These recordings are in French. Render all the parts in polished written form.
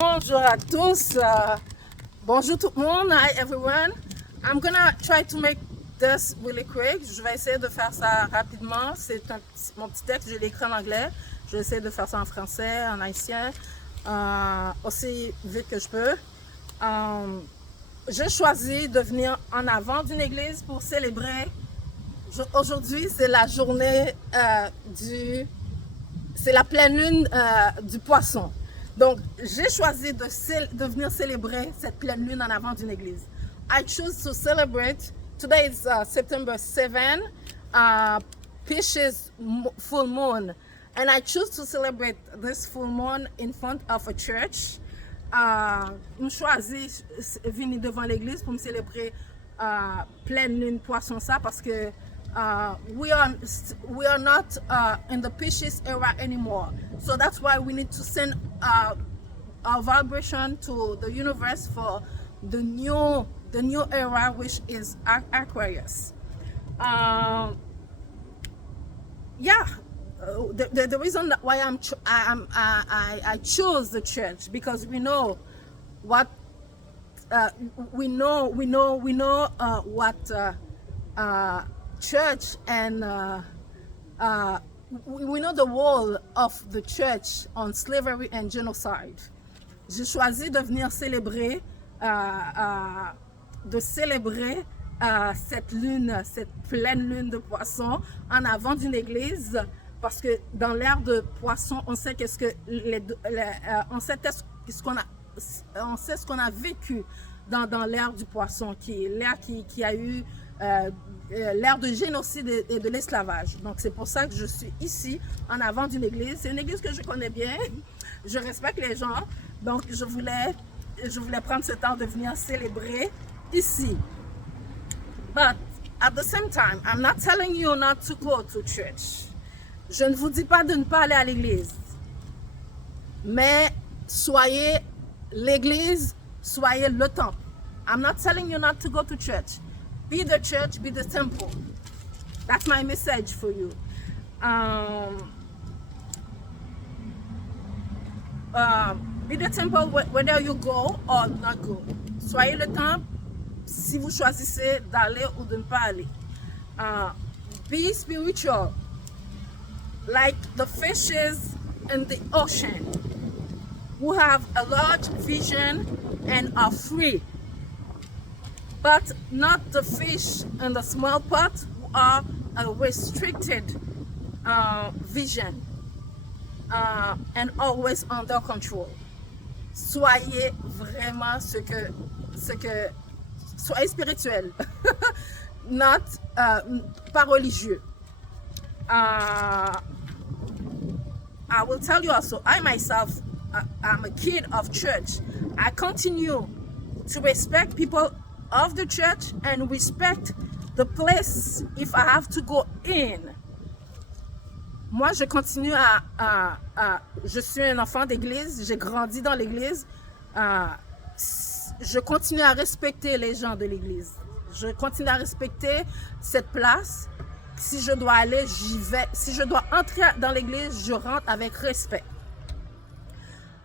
Bonjour à tous. Bonjour tout le monde. Hi everyone. I'm gonna try to make this really quick. Je vais essayer de faire ça rapidement. Mon petit texte, je l'ai écrit en anglais. Je vais essayer de faire ça en français, en haïtien, aussi vite que je peux. J'ai choisi de venir en avant d'une église pour célébrer. Aujourd'hui, c'est la journée c'est la pleine lune du poisson. Donc, j'ai choisi de venir célébrer cette pleine lune en avant d'une église. I choose to celebrate. Today is September 7, Pisces full moon. And I choose to celebrate this full moon in front of a church. Je choisis de venir devant l'église pour me célébrer pleine lune poisson ça parce que we are not in the Pisces era anymore. So that's why we need to send our vibration to the universe for the new era, which is Aquarius. The reason why I chose the church because we know what church and we know the role of the church on slavery and genocide. J'ai choisi de venir célébrer, cette lune, cette pleine lune de poisson en avant d'une église, parce que dans l'ère de poisson, on sait ce qu'on a vécu dans l'ère du poisson, qui est l'ère qui a eu l'ère de génocide et de l'esclavage. Donc c'est pour ça que je suis ici en avant d'une église. C'est une église que je connais bien, je respecte les gens, donc je voulais prendre ce temps de venir célébrer ici. But at the same time, I'm not telling you not to go to church. Je ne vous dis pas de ne pas aller à l'église, mais soyez l'église, soyez le temple. I'm not telling you not to go to church. Be the church, be the temple. That's my message for you. Be the temple whether you go or not go. Soyez le temple si vous choisissez d'aller ou de ne pas aller. Be spiritual, like the fishes in the ocean who have a large vision and are free. But not the fish in the small pot who are a restricted vision and always under control. Soyez vraiment soyez spirituel, not pas religieux. I will tell you also, I myself, I'm a kid of church. I continue to respect people of the church and respect the place if I have to go in. Moi, je continue je suis un enfant d'église, j'ai grandi dans l'église. Je continue à respecter les gens de l'église. Je continue à respecter cette place. Si je dois aller, j'y vais. Si je dois entrer dans l'église, je rentre avec respect.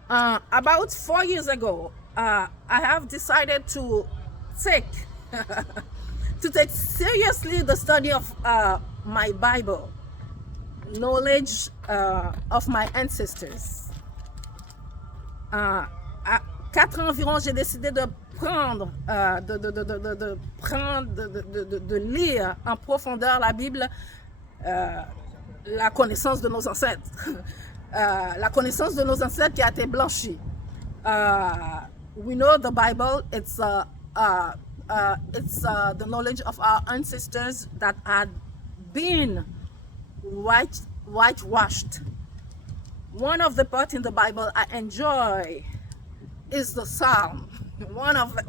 About 4 years ago, I have decided to take seriously the study of my Bible, knowledge of my ancestors. À 4 ans environ, j'ai décidé de lire en profondeur la Bible, la connaissance de nos ancêtres, la connaissance de nos ancêtres qui a été blanchie. We know the Bible, it's the knowledge of our ancestors that had been whitewashed. One of the parts in the Bible I enjoy is the Psalm. One of the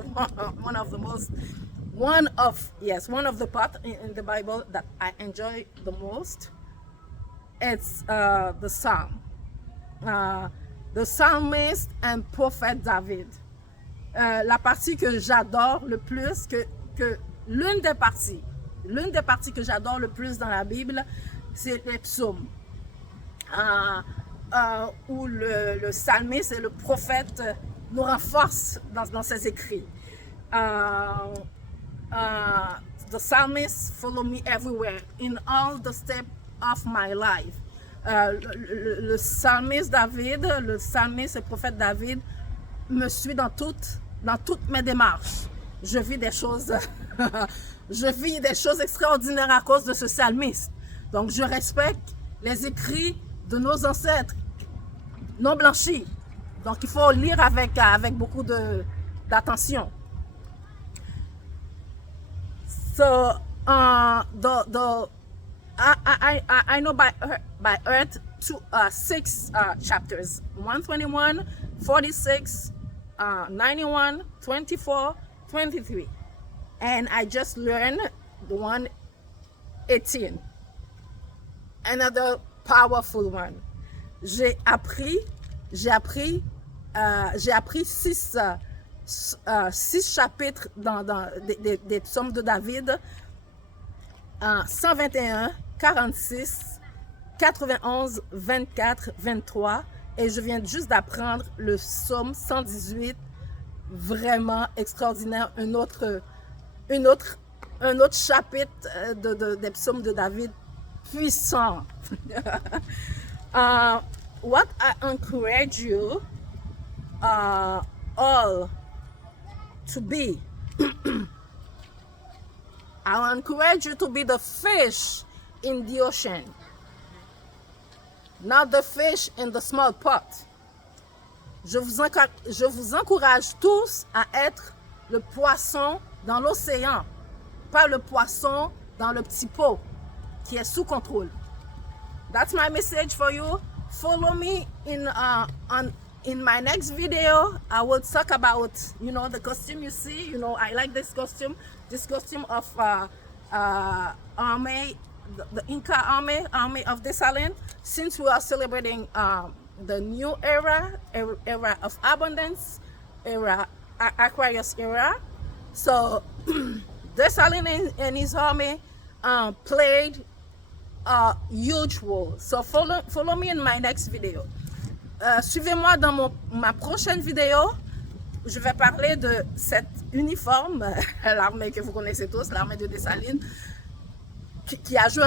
parts in the Bible that I enjoy the most, it's the Psalm. The psalmist and prophet David. La partie que j'adore le plus, que l'une des parties que j'adore le plus dans la Bible, c'est les psaumes. Où le psalmiste et le prophète nous renforce dans ses écrits. The psalmist follow me everywhere in all the steps of my life. Le psalmiste David, le psalmiste et prophète David me suit dans toutes mes démarches. Je vis des choses extraordinaires à cause de ce psalmiste. Donc je respecte les écrits de nos ancêtres non blanchis. Donc il faut lire avec beaucoup d'attention. So I know by heart 6 chapters: 121, 46, 91, 24, 23, and I just learned the 118. Another powerful one. J'ai appris 6 chapitres des psaumes de David, 121, 46, 91, 24, 23, et je viens juste d'apprendre le psaume 118, vraiment extraordinaire, un autre chapitre des psaumes de David puissant. What I encourage you all to be. I encourage you to be the fish in the ocean, not the fish in the small pot. Je vous encourage tous à être le poisson dans l'océan, pas le poisson dans le petit pot qui est sous contrôle. That's my message for you. Follow me in my next video. I will talk about, the costume you see. I like this costume of army, the Inca army of Dessalines. Since we are celebrating the new era of abundance, Aquarius era. So Dessalines and his army played a huge role. So follow me in my next video. Suivez-moi dans ma prochaine vidéo. Je vais parler de cet uniforme, l'armée que vous connaissez tous, l'armée de Dessalines, qui a joué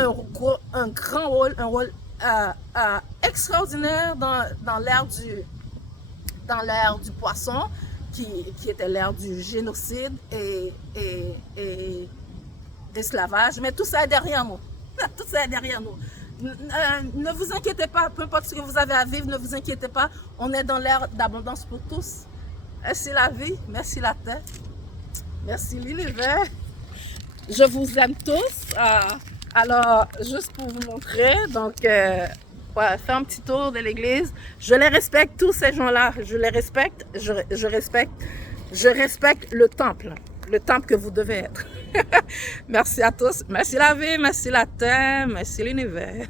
un grand rôle, un rôle extraordinaire dans l'ère du poisson, qui était l'ère du génocide et d'esclavage. Mais tout ça est derrière nous. Tout ça est derrière nous. Ne vous inquiétez pas, peu importe ce que vous avez à vivre, ne vous inquiétez pas. On est dans l'ère d'abondance pour tous. Merci la vie, merci la terre, merci l'univers. Je vous aime tous. Alors, juste pour vous montrer, donc, voilà, faire un petit tour de l'église. Je les respecte, tous ces gens-là. Je les respecte. Je respecte le temple que vous devez être. Merci à tous. Merci la vie, merci la terre, merci l'univers.